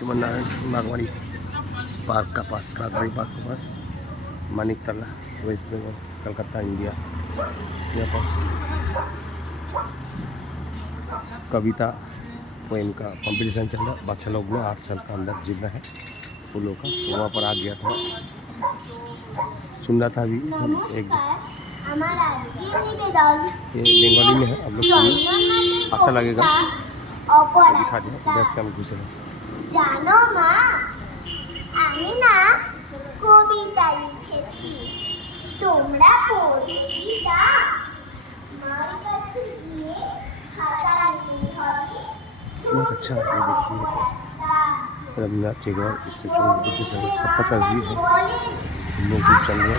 Chiman Narayan Bagwadi park का पास, Bagwadi park के पास, Maniktala, waste Bengal, Calcutta, India. यहाँ पर कविता पोएम का कंपटीशन चल रहा है। बच्चा लोग ने 8 साल का अंदर जितना है फूलों का, तो वहाँ पर आ गया था, सुन रहा था। अभी एक ये बंगाली में है, आप लोग सुनिए, अच्छा लगेगा। दिखा दिया इधर से हम घुसे জানো মা, আমি না কবিতা লিখেছি, তোমরা পড়বে না? মার কাছে গিয়ে খাতা নিয়ে হবে। बहुत अच्छा है। ये देखिए रविन्द्रनाथ टैगोर, इससे सबका तस्वीर है, यूट्यूब चैनल है।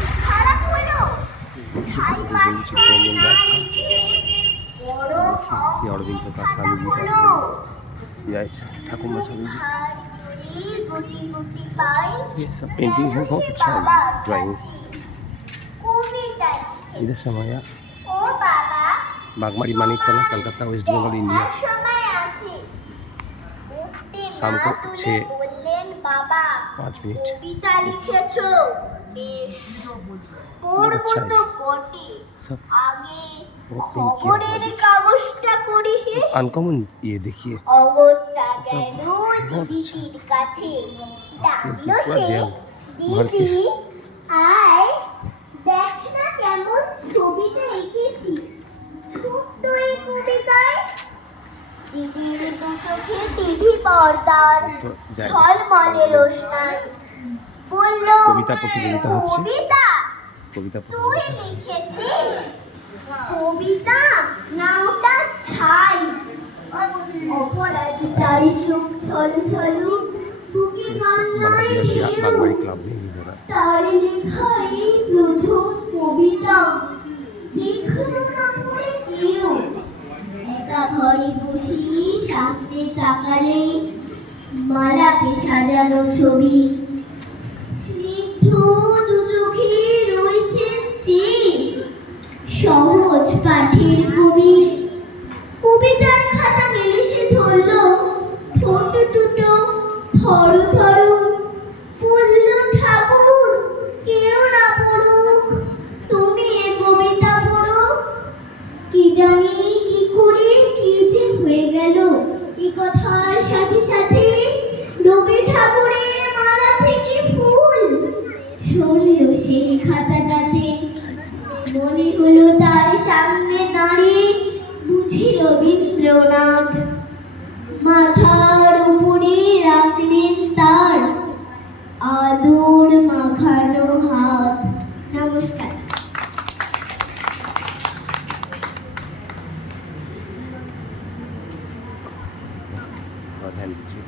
चित्तरंजन दास का, देखिए अरविंद का, स्वामी जी का, या ऐसा ठाकुर स्वामी जी, ये सब पेंटिंग है, बहुत अच्छा है ड्राइंग। इधर समय बागवाड़ी, मानिकतला, कलकत्ता, वेस्ट बंगाल, इंडिया। शाम को 6:05। बहुत अच्छा है सब, बहुत अनकॉमन। ये देखिए बहुत अच्छा पूरा ध्यान भर के। কবিতা প্রতিযোগিতা হচ্ছে, কবিতা কবিতা নামটা ছাই, অপরাধী চোখ ছল ছলু বুকে बागवाड़ी क्लब में ही हो रहा है। তার লেখাই প্রথম কবিতা, দেখলো না পড়ে কেউ, একা ঘরে বসে সামনে তাকালে মালাকে সাজানো ছবি, স্নিগ্ধ দু চোখে রয়েছেন চেয়ে সহজ পাঠের কবি। কবিতার খাতা মেলে সে ধরল, ঠোঁট দুটো থর থর, বলল ঠাকুর কেউ না পড়ুক, তুমি এ কবিতা পড়ো। কি জানি কি করে কি যে হয়ে গেল, এই কথার সাথে সাথে রবি ঠাকুরের মালা থেকে ফুল ছড়ল সেই খাতাটাতে। মনে হলো তার সামনে দাঁড়িয়ে বুঝি রবীন্দ্রনাথ, মাথার উপরে রাখলেন তার আদর মাখানো হাত। নমস্কার। ध्यान दीजिए।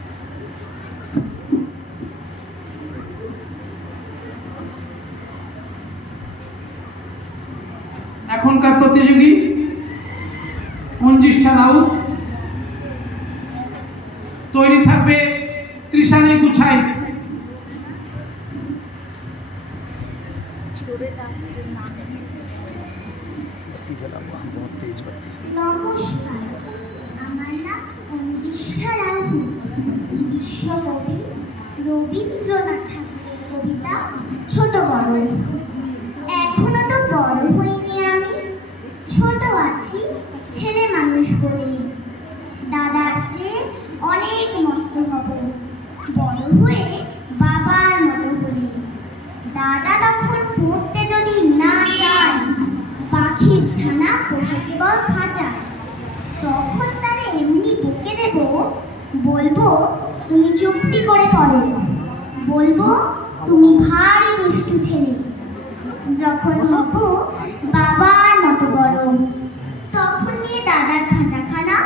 এখনকার প্রতিযোগী মঞ্জিষ্ঠা রাউত, তৈরি থাকবে ত্রিশালী গুছাই। নমস্কার, আমার নাম মঞ্জিষ্ঠা রাউত। বিশ্বকবি রবীন্দ্রনাথ ঠাকুরের কবিতা ছোট বড়। এখনো তো বড় হইনি আমি, ছোট আছি ছেলে মানুষ বলে। দাদার চেয়ে অনেক মস্ত হব বড় হয়ে বাবার মতো হলে। দাদা তখন পড়তে যদি না চায়, পাখির ছানা বসে কেবল খাঁচায়, তখন তারে এমনি বকে দেব, বলবো তুমি চুপটি করে পড়ো, বলবো তুমি ভারী দুষ্টু ছেলে। যখন হব বাবার মতো বড়, তখন নিয়ে দাদার খাঁচাখানা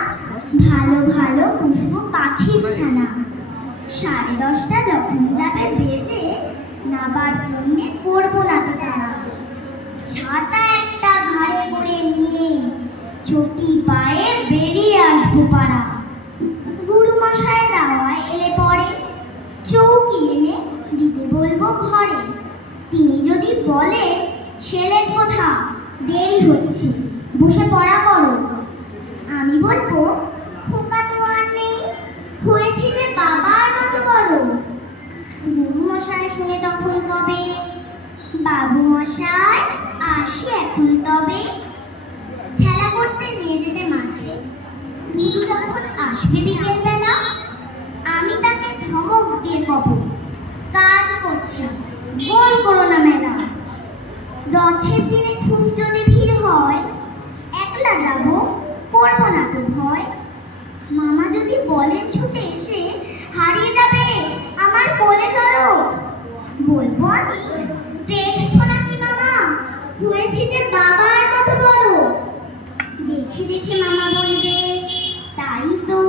ভালো ভালো পুষবো পাখির ছানা। 10:30 যখন যাবে বেজে, নাবার জন্যে করবো না তো তারা। ছাতা একটা ঘাড়ে করে নিয়ে চটি পায়ে বেরিয়ে আসবো পাড়া। গুরুমশাই দাওয়ায় এলে পরে চৌকি এনে দিতে বলবো ঘরে। তিনি যদি বলে সেলেট কোথা, দেরি হচ্ছে, বসে পড়া করো, আমি বলবো খোকা তো আর নেই, হয়েছে যে বাবার মতো বড়। শুনে তখন কবে, বাবু মশাই আসি এখন তবে। খেলা করতে নিয়ে যেতে মাঠে, বুধু যখন আসবে বিকেল বেলা, আমি তাকে ধমক দিয়ে কব, কাজ করছি, গোল করো না মেলা। রথের দিনে খুব যদি ভিড় হয়, একলা যাব, করবো না তো ভয়। মামা যদি বলেন ছুটে এসে, হারিয়ে যাবে আমার কোলে চড়ো, বলবো আমি, দেখছো নাকি মামা, হয়েছি যে বাবার মতো বড়। দেখে দেখে মামা বলবে, তাই তো,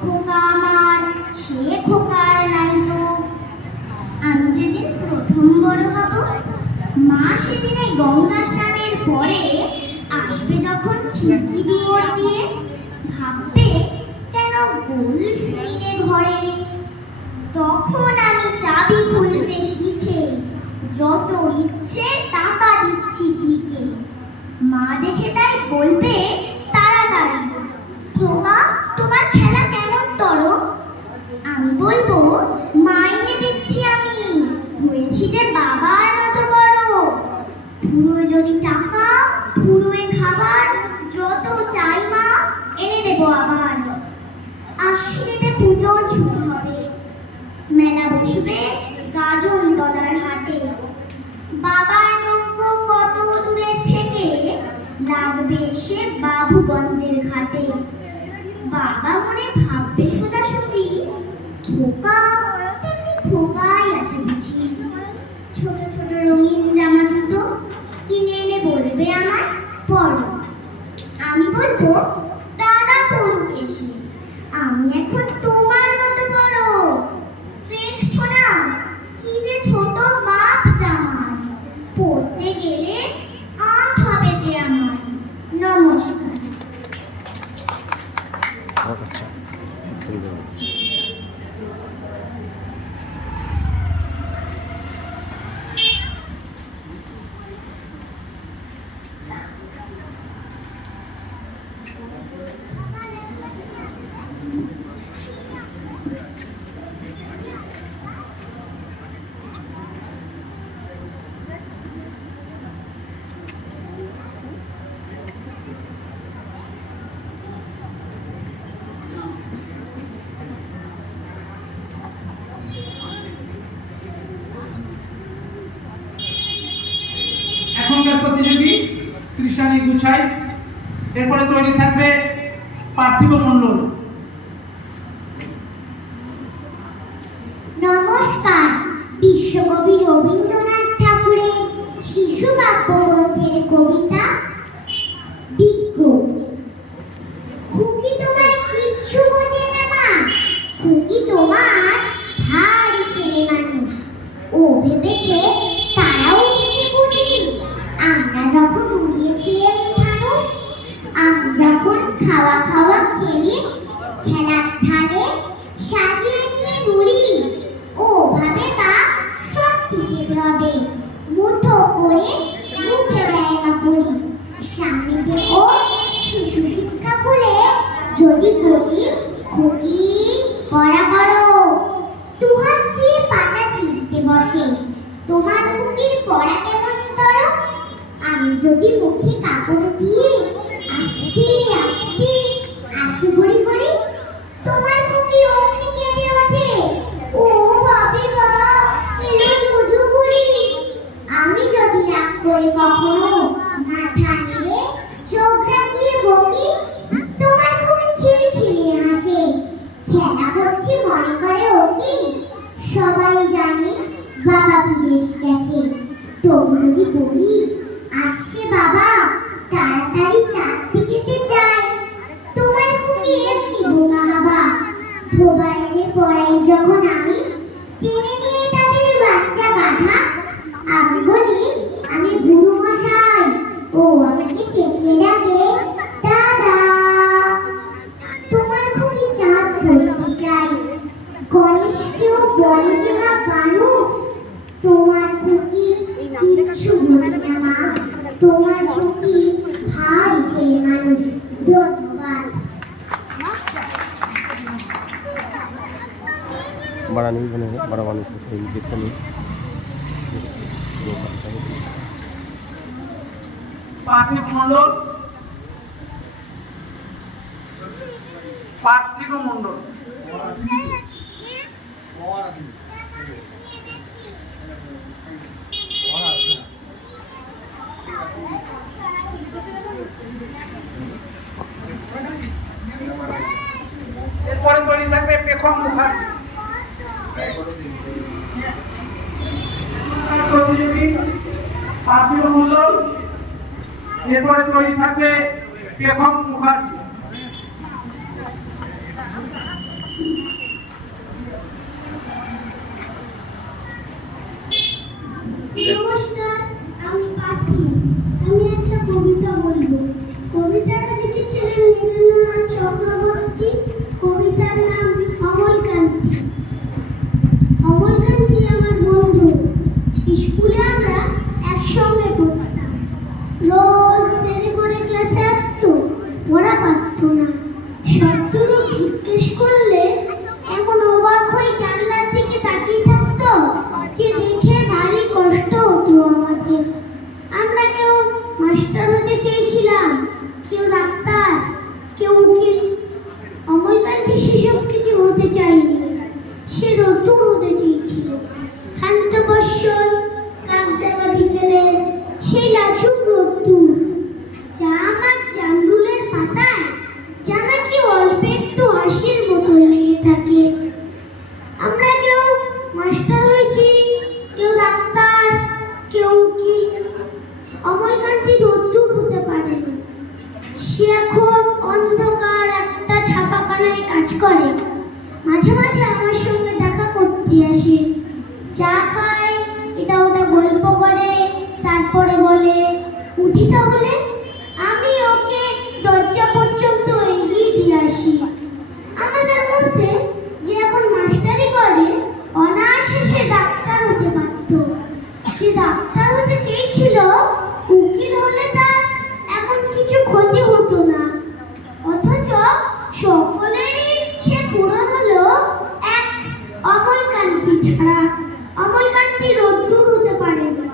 খোকা আমার সে খোকার নাই তো। আমি যেদিন প্রথম বড় হব, মা সেদিনে গঙ্গা স্নানের পরে আসবে যখন খিড়কি দুয়ার দিয়ে, ভাববে কেন গোল শুনিলে ঘরে। তখন আমি চাবি খুলতে শিখে, যত ইচ্ছে টাকা দিচ্ছি ঝিকে। মা দেখে তাই বলবে তাড়াতাড়ি, খোকা তোমার খেলা কেমন তর। আমি বলবো, মাইনে দিচ্ছি আমি, হয়েছি যে বাবার মতো বড়। পুরোয় যদি টাকা, পুরোয় খাবার, যত চাই মা এনে দেবো আবার। আশ্বিনেতে পুজোর ছুটি হবে, মেলা বসবে গাজন তলার হাটে। বাবার নৌকো কত দূরে থেকে, লাগবে সে বাবুগঞ্জের ঘাটে। বাবা মনে ভাববে সোজাসুজি, খোকা তেমনি খোকাই আছে বুঝি। ছোট ছোট রঙিন জামা জুতো কিনে এনে বলবে আমার পরো। আমি বলবো, দাদা পড়ুক এসে, আমি এখন তোমার মতো বড়। দেখছো না কি যে ছোট মাপ জামার, পড়তে গেলে আট হবে যে আমার। নমস্কার। बहुत अच्छा, सुंदर। এখনকার প্রতিযোগী ত্রিশালী গুছাই, এরপরে তৈরি থাকবে পার্থিব মণ্ডল। নমস্কার। বিশ্বকবি রবীন্দ্রনাথ ঠাকুরের শিশু কাব্যগ্রন্থের কবিতা বিজ্ঞ। খুকি তোমার কিচ্ছু বোঝে না মা, খুকি তোমার ভারী ছেলে মানুষ। ও ভেবেছে তারাও কিছু বুঝি, আমরা যখন উড়িয়েছিলাম মানুষ। আমি যখন খাওয়া খাওয়া খেলে খেলার থালে সাজিয়ে নিয়ে মুড়ি, ও ভাবে মা সত্যি খেতে হবে, মুঠো করে মুখে দেয় মা করি। সামনে দিয়ে ও শিশু শিক্ষা খুলে যদি বলি, খুকি পড়া করো, দুহাত দিয়ে পাতা ছিঁড়তে বসে। তোমার খুকির পড়া কেমন তর। আমি যদি মুখে কাপড় দিয়ে আস্তে আস্তে হাসি ঘুরি করি, তোমার খুকি অমনি কেঁদে ওঠে, ও বাবা গা এলো জুজু করি। আমি যদি রাগ করে কখনো মাথা নেড়ে চোখ রাঙিয়ে বকি, তোমার খুকি খিলে খিলে হাসে, খেলা করছি মনে করে ও কি। সবাই জানে বাবা বিদেশ গেছে, তবু যদি বলি আসছে বাবা, তাড়াতাড়ি চাঁদ দিকেতে যায়, তোমার খুকি এমনি বোকা হাবা। ধোবা এনে পড়াই যখন আমি, টেনে নিয়ে তাদের বাচ্চা গাধা। আমি বলি আমি গুরু মশাই, ও আমাকে চেঁচিয়ে ডাকে দাদা। তোমার খুকি চাঁদ ধরতে চাই, গণেশ কেউ বলে যে মা মানুষ। তোমার খুকি কিচ্ছু বোঝে না মা, তোমার খুকি ভারী ছেলে মানুষ। ধন্যবাদ। बड़ा नहीं बने, बड़ा वाले से कोई दिक्कत नहीं। পার্থিব মণ্ডল, পার্থিব মণ্ডল। এরপরে তৈরি থাকবে পেখম মুখার্জি। প্রতিযোগী পার্থিব মণ্ডল, এরপরে তৈরি থাকবে পেখম মুখার্জি। নমস্কার, আমি পার্থিব। আমি একটা কবিতা বলবো। কবিতাটা লিখেছিলেন নীরেন্দ্রনাথ চক্রবর্তী। কবিতার নাম অমলকান্তি। অমলকান্তি আমার বন্ধু। স্কুলে আমরা একসঙ্গে পড়তাম। রোজ দেরি করে ক্লাসে আসতো, পড়া পারতো না। শত্রু জিজ্ঞেস করলে এমন অবাক হয়ে জানলার দিকে তাকিয়ে থাকতো যে দেখে ভারী কষ্ট হতো আমাদের। আমরা কেউ মাস্টার হতে চেয়েছিলাম, কেউ ডাক্তার, কেউ উকিল। অমলকান্তি সেসব কিছু হতে চায়নি। সে রতুর হতে চেয়েছিল। শান্ত বৎসর, কাকদাকা বিকেলের সেই লাজুক রতুর, জাম আর জামরুলের পাতায় জানা কি অল্প একটু হাসির মতো লেগে থাকে। আমরা কেউ মাস্টার হয়েছি, কেউ ডাক্তার, কেউ উকিল। অমলকান্তি রোদ্দুর হতে পারেনি। সে এখন অন্ধকার একটা ছাপাখানায় কাজ করে। মাঝে মাঝে আমার সঙ্গে দেখা করতে আসে। চা খায়, এটা ওটা গল্প করে, তারপরে বলে উঠি তাহলে। আমি ওকে দরজা পর্যন্ত এগিয়ে দিয়ে আসি। আমাদের মধ্যে যে এখন মাস্টারি করে, অনায়াসে সে ডাক্তার হতে পারত। যে ডাক্তার হতে চেয়েছিল, উকিল হলে তার এমন কিছু ক্ষতি হতো না। অথচ সকলেরই ইচ্ছে পূরণ হলো এক অমলকান্তি ছাড়া। অমলকান্তি রোদ্দুর হতে পারেনি।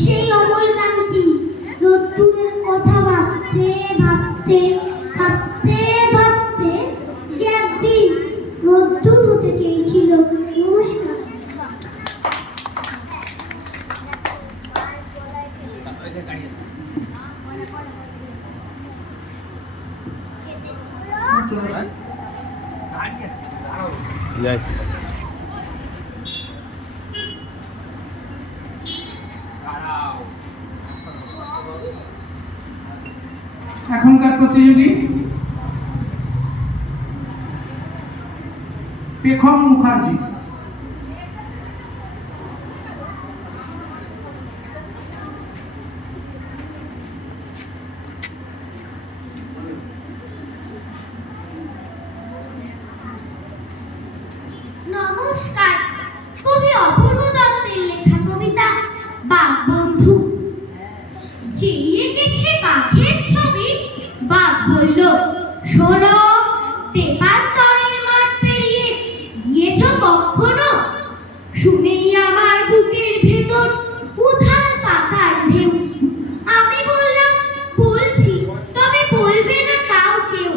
সেই অমলকান্তি রোদ্দুরের কথা ভাবতে ভাবতে ভাবতে ভাবতে যে একদিন রোদ্দুর হতে চেয়েছিল। নমস্কার। জয় শ্রী এখনকার প্রতিযোগী পেখম মুখার্জি। নমস্কার। কবি অপূর্ব দত্তের লেখা কবিতা বাঘবন্ধু। যেই এঁকেছে বাঘের ছবি, বাঘ বলল, শোনো, তেপান্তরের মাঠ পেরিয়ে গিয়েছ কখনো? শুনেই আমার বুকের ভেতর উথাল পাতার ঢেউ। আমি বললাম, বলছি, তবে বলবে না কাউকেও।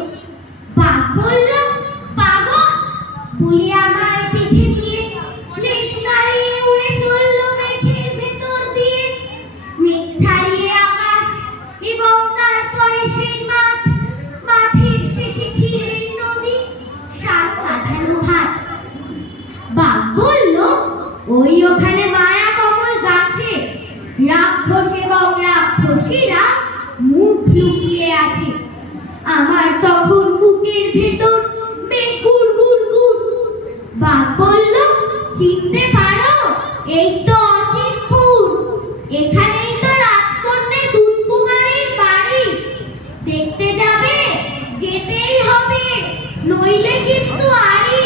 বাঘ বলল, পাগল, বলে আমার পিঠে নিয়ে লেজ নাড়িয়ে উড়ে চলল মেঘের ভেতর দিয়ে। মেঘ ছাড়িয়ে আকাশ এবং তারপরে সেই মাঠ, মাঠের শেষে ক্ষীরের নদী, সাত কাঠানো ঘাট। বাঘ বলল, ওই ওখানে মায়া কমল গাছে রাক্ষস এবং রাক্ষসীরা মুখ লুকিয়ে আছে। আমার তখন বুকের ভেতর মেঘ গুড় গুড় গুড়। বাঘ বলল, চিনতে পারো? এই তো অচিনপুর। এখানেই তো রাজকন্যা দুধকুমারীর বাড়ি। দেখতে যাবে? যেতেই হবে, নইলে কিন্তু আরি।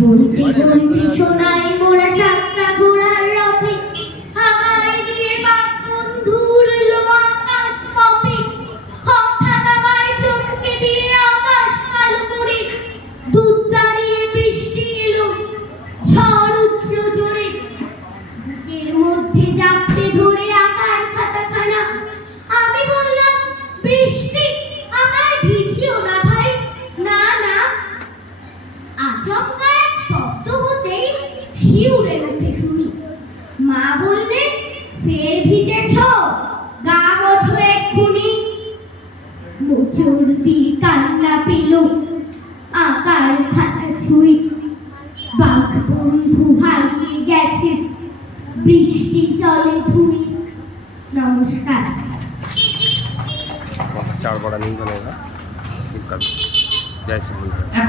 বলতে বলতে শোনাই মোরা যাত্রা ঘোড়ার রথে, আমায় নিয়ে বাঘবন্ধু উড়লো আকাশ পথে। হঠাৎ আমায় চমকে দিয়ে আকাশ কালো করে দুধ দাঁড়িয়ে বৃষ্টি এলো, ঝড় উঠল জোরে। বুকের মধ্যে জাপটে ধরে আকার খাতাখানা শিউরে ওঠে শুনি। মা বললেন, ফের ভিজেছ, গা মোছো এক্ষুনি। মোচড় দিয়ে কান্না পেল, আকার খাতা ছুঁই। বাঘ বন্ধু হারিয়ে গেছে, বৃষ্টি জলে ধুই। নমস্কার। चार बड़ा नहीं बनेगा, जय श्री राम।